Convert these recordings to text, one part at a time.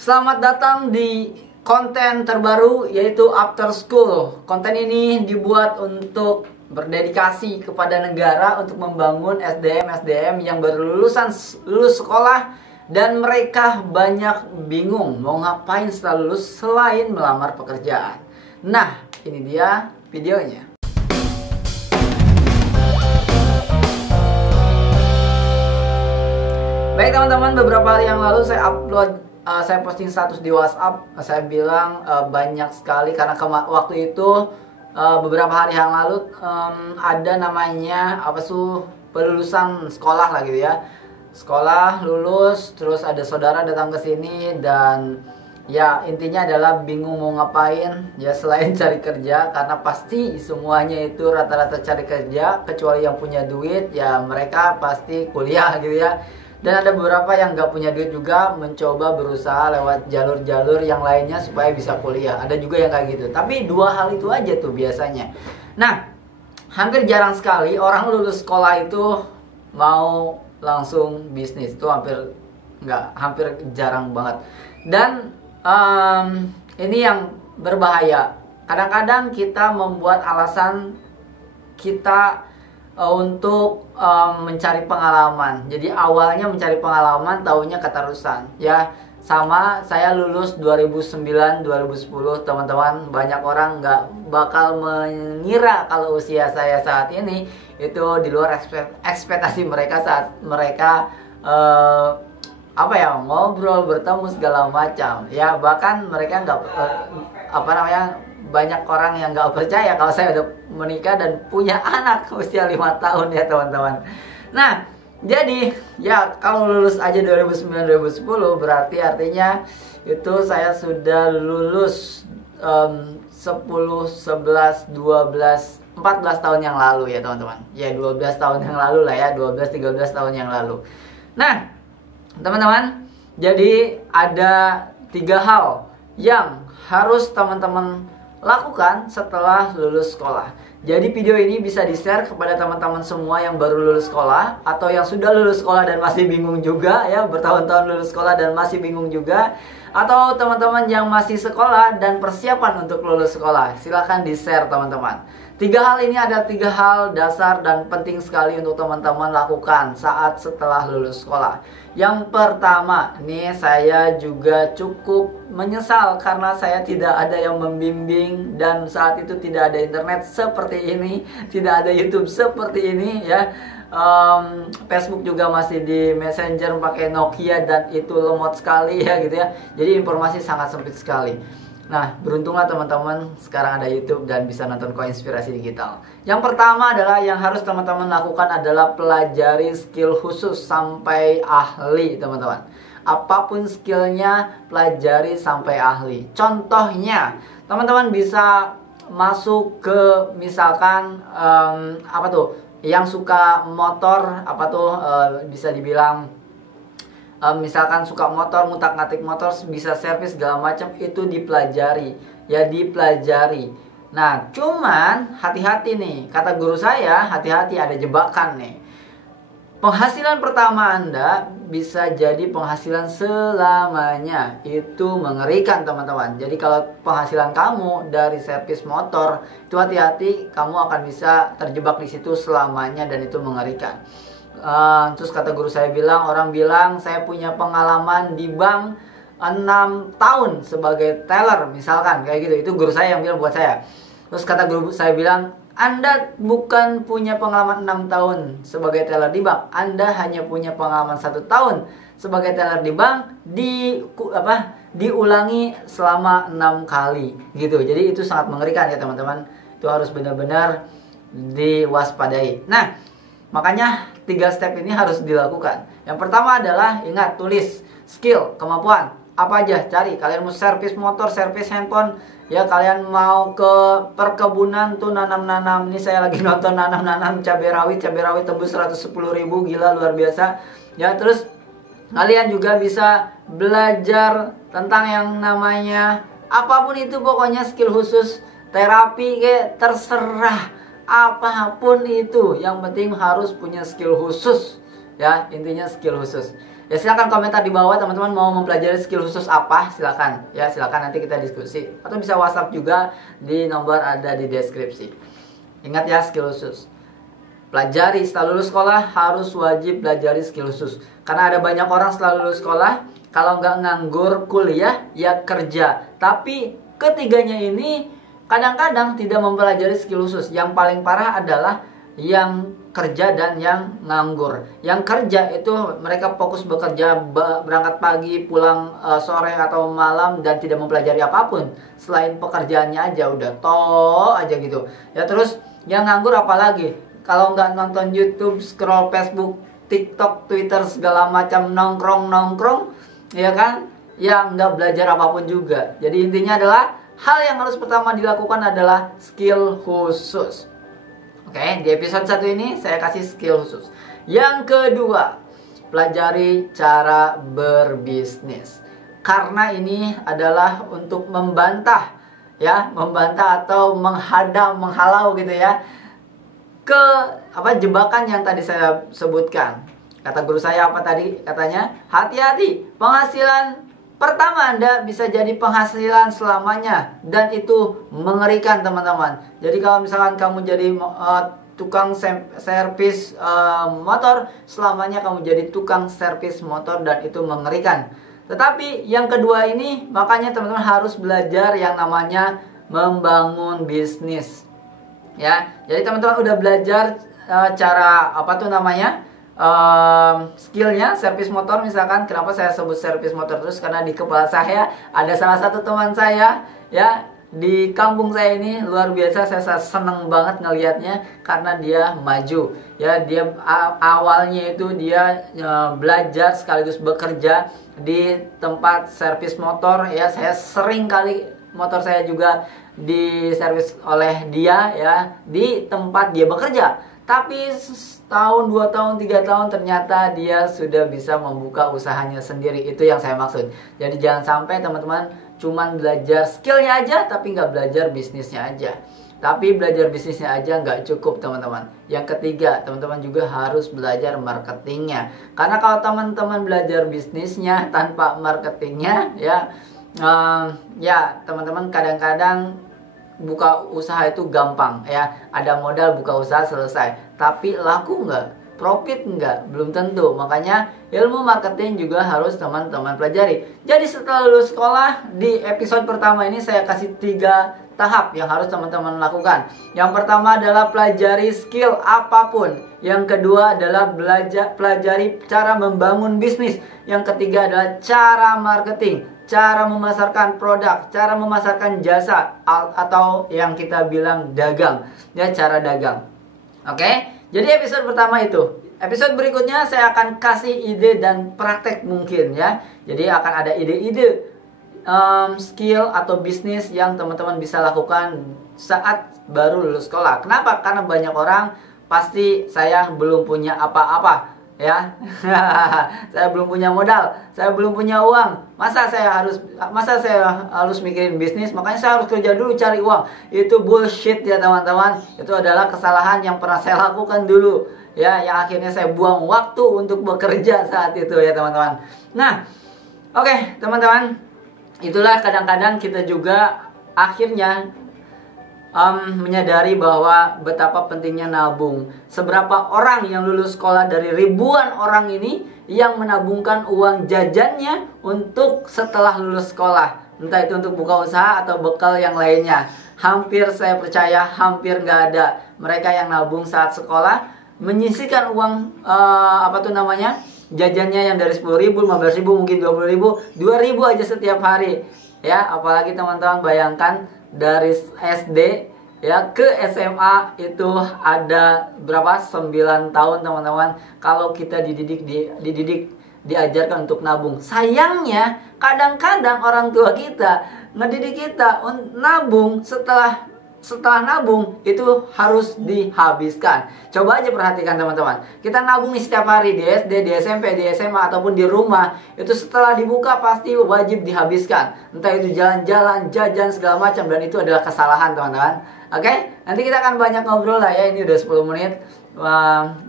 Selamat datang di konten terbaru yaitu After School. Konten ini dibuat untuk berdedikasi kepada negara untuk membangun SDM yang baru lulus sekolah dan mereka banyak bingung mau ngapain setelah lulus selain melamar pekerjaan. Nah, ini dia videonya. Baik teman-teman, beberapa hari yang lalu saya posting status di WhatsApp. Saya bilang banyak sekali karena waktu itu beberapa hari yang lalu ada namanya pelulusan sekolah lah gitu ya. Sekolah lulus, terus ada saudara datang ke sini dan ya intinya adalah bingung mau ngapain ya selain cari kerja, karena pasti semuanya itu rata-rata cari kerja kecuali yang punya duit ya mereka pasti kuliah gitu ya. Dan ada beberapa yang nggak punya duit juga mencoba berusaha lewat jalur-jalur yang lainnya supaya bisa kuliah. Ada juga yang kayak gitu. Tapi dua hal itu aja tuh biasanya. Nah, hampir jarang sekali orang lulus sekolah itu mau langsung bisnis. Itu hampir jarang banget. Dan ini yang berbahaya. Kadang-kadang kita membuat alasan kita untuk mencari pengalaman. Jadi awalnya mencari pengalaman, taunya keterusan. Ya, sama saya lulus 2009, 2010, teman-teman. Banyak orang nggak bakal mengira kalau usia saya saat ini itu di luar ekspektasi mereka saat mereka ngobrol, bertemu segala macam. Ya, bahkan mereka nggak banyak orang yang nggak percaya kalau saya udah menikah dan punya anak usia 5 tahun ya teman-teman. Nah, jadi ya kalau lulus aja 2009-2010 berarti artinya itu saya sudah lulus 10, 11, 12, 14 tahun yang lalu ya teman-teman. Ya 12 tahun yang lalu lah ya, 12-13 tahun yang lalu. Nah, teman-teman, jadi ada 3 hal yang harus teman-teman lakukan setelah lulus sekolah. Jadi video ini bisa di-share kepada teman-teman semua yang baru lulus sekolah atau yang sudah lulus sekolah dan masih bingung juga ya, bertahun-tahun lulus sekolah dan masih bingung juga, atau teman-teman yang masih sekolah dan persiapan untuk lulus sekolah. Silahkan di-share teman-teman. 3 hal ini adalah 3 hal dasar dan penting sekali untuk teman-teman lakukan saat setelah lulus sekolah. Yang pertama, nih saya juga cukup menyesal karena saya tidak ada yang membimbing dan saat itu tidak ada internet seperti ini, tidak ada YouTube seperti ini ya. Facebook juga masih di Messenger pakai Nokia dan itu lemot sekali ya gitu ya. Jadi informasi sangat sempit sekali. Nah, beruntunglah teman-teman sekarang ada YouTube dan bisa nonton Koinspirasi Digital. Yang pertama adalah yang harus teman-teman lakukan adalah pelajari skill khusus sampai ahli teman-teman. Apapun skillnya pelajari sampai ahli. Contohnya, teman-teman bisa masuk ke misalkan yang suka motor bisa dibilang misalkan suka motor, ngutak-ngatik motor, bisa servis segala macam, itu dipelajari. Ya dipelajari. Nah, cuman hati-hati nih. Kata guru saya, hati-hati ada jebakan nih. Penghasilan pertama Anda bisa jadi penghasilan selamanya. Itu mengerikan teman-teman. Jadi kalau penghasilan kamu dari servis motor, itu hati-hati, kamu akan bisa terjebak di situ selamanya dan itu mengerikan. Terus kata guru saya orang bilang saya punya pengalaman di bank 6 tahun sebagai teller misalkan kayak gitu. Itu guru saya yang bilang buat saya. Terus kata guru saya bilang, Anda bukan punya pengalaman 6 tahun sebagai teller di bank, Anda hanya punya pengalaman 1 tahun sebagai teller di bank, diulangi selama 6 kali gitu. Jadi itu sangat mengerikan ya teman-teman. Itu harus benar-benar diwaspadai. Nah, makanya 3 step ini harus dilakukan. Yang pertama adalah ingat, tulis skill, kemampuan. Apa aja, cari. Kalian mau servis motor, servis handphone, ya kalian mau ke perkebunan tuh nanam-nanam. Ini saya lagi nonton nanam-nanam cabai rawit tembus 110.000, gila luar biasa. Ya, terus kalian juga bisa belajar tentang yang namanya apapun itu, pokoknya skill khusus, terapi kayak terserah. Apapun itu, yang penting harus punya skill khusus ya, intinya skill khusus. Ya silakan komentar di bawah teman-teman mau mempelajari skill khusus apa, silakan. Ya silakan nanti kita diskusi. Atau bisa WhatsApp juga di nomor ada di deskripsi. Ingat ya skill khusus. Pelajari setelah lulus sekolah harus wajib pelajari skill khusus. Karena ada banyak orang setelah lulus sekolah kalau nggak nganggur kuliah ya kerja. Tapi ketiganya ini kadang-kadang tidak mempelajari skill khusus. Yang paling parah adalah yang kerja dan yang nganggur. Yang kerja itu mereka fokus bekerja, berangkat pagi, pulang sore atau malam dan tidak mempelajari apapun selain pekerjaannya aja, udah toh aja gitu. Ya terus yang nganggur apalagi? Kalau nggak nonton YouTube, scroll Facebook, TikTok, Twitter segala macam, nongkrong, ya kan? Ya nggak belajar apapun juga. Jadi intinya adalah hal yang harus pertama dilakukan adalah skill khusus. Oke, di episode 1 ini saya kasih skill khusus. Yang kedua, pelajari cara berbisnis. Karena ini adalah untuk membantah atau menghadang, menghalau gitu ya ke jebakan yang tadi saya sebutkan. Kata guru saya apa tadi? Katanya, hati-hati, penghasilan pertama Anda bisa jadi penghasilan selamanya. Dan itu mengerikan teman-teman. Jadi kalau misalkan kamu jadi tukang servis motor, selamanya kamu jadi tukang servis motor dan itu mengerikan. Tetapi yang kedua ini, makanya teman-teman harus belajar yang namanya membangun bisnis. Ya, jadi teman-teman udah belajar cara skillnya servis motor misalkan. Kenapa saya sebut servis motor terus? Karena di kepala saya ada salah satu teman saya ya di kampung saya ini, luar biasa, saya seneng banget ngelihatnya karena dia maju ya. Dia awalnya itu dia belajar sekaligus bekerja di tempat servis motor ya. Saya sering kali motor saya juga diservis oleh dia ya di tempat dia bekerja. Tapi setahun, 2 tahun, 3 tahun ternyata dia sudah bisa membuka usahanya sendiri. Itu yang saya maksud. Jadi jangan sampai teman-teman cuman belajar skillnya aja tapi nggak belajar bisnisnya aja. Tapi belajar bisnisnya aja nggak cukup teman-teman. Yang ketiga, teman-teman juga harus belajar marketingnya. Karena kalau teman-teman belajar bisnisnya tanpa marketingnya ya teman-teman kadang-kadang buka usaha itu gampang ya, ada modal buka usaha selesai, tapi laku nggak, profit nggak, belum tentu. Makanya ilmu marketing juga harus teman-teman pelajari. Jadi setelah lulus sekolah, di episode pertama ini saya kasih 3 tahap yang harus teman-teman lakukan. Yang pertama adalah pelajari skill apapun. Yang kedua adalah pelajari cara membangun bisnis. Yang ketiga adalah cara marketing, cara memasarkan produk, cara memasarkan jasa, atau yang kita bilang dagang, ya, cara dagang. Oke, jadi episode pertama itu. Episode berikutnya saya akan kasih ide dan praktek mungkin ya. Jadi akan ada ide-ide skill atau bisnis yang teman-teman bisa lakukan saat baru lulus sekolah. Kenapa? Karena banyak orang pasti saya belum punya apa-apa ya. Saya belum punya modal, saya belum punya uang. Masa saya harus mikirin bisnis? Makanya saya harus kerja dulu cari uang. Itu bullshit ya teman-teman. Itu adalah kesalahan yang pernah saya lakukan dulu ya, yang akhirnya saya buang waktu untuk bekerja saat itu ya teman-teman. Nah, oke teman-teman, itulah kadang-kadang kita juga akhirnya menyadari bahwa betapa pentingnya nabung. Seberapa orang yang lulus sekolah dari ribuan orang ini yang menabungkan uang jajannya untuk setelah lulus sekolah, entah itu untuk buka usaha atau bekal yang lainnya. Hampir saya percaya hampir nggak ada mereka yang nabung saat sekolah, menyisihkan uang jajannya yang dari 10.000, 15.000, mungkin 20.000, 2.000 aja setiap hari ya. Apalagi teman-teman bayangkan dari SD ya ke SMA itu ada berapa? 9 tahun teman-teman. Kalau kita diajarkan untuk nabung. Sayangnya kadang-kadang orang tua kita ngedidik kita nabung, setelah nabung itu harus dihabiskan. Coba aja perhatikan teman-teman. Kita nabung nih setiap hari di SD, di SMP, di SMA ataupun di rumah. Itu setelah dibuka pasti wajib dihabiskan. Entah itu jalan-jalan, jajan segala macam, dan itu adalah kesalahan teman-teman. Oke, nanti kita akan banyak ngobrol lah ya. Ini udah 10 menit.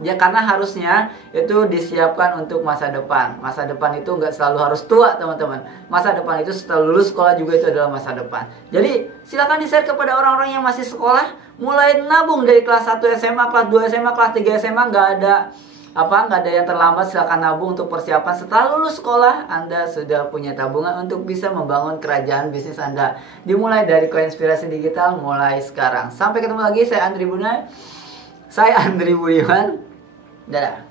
Ya karena harusnya itu disiapkan untuk masa depan. Masa depan itu nggak selalu harus tua, teman-teman. Masa depan itu setelah lulus sekolah juga itu adalah masa depan. Jadi silakan di-share kepada orang-orang yang masih sekolah, mulai nabung dari kelas 1 SMA, kelas 2 SMA, kelas 3 SMA. Nggak ada yang terlambat. Silakan nabung untuk persiapan setelah lulus sekolah. Anda sudah punya tabungan untuk bisa membangun kerajaan bisnis Anda. Dimulai dari Koinspirasi Digital mulai sekarang. Sampai ketemu lagi, saya Andri Budiman. Dadah.